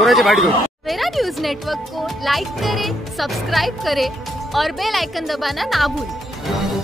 कोराची भाट घेऊ। वेरा न्यूज नेटवर्क को लाइक करें, सब्सक्राइब करें और बेल आइकन दबाना ना भूलें।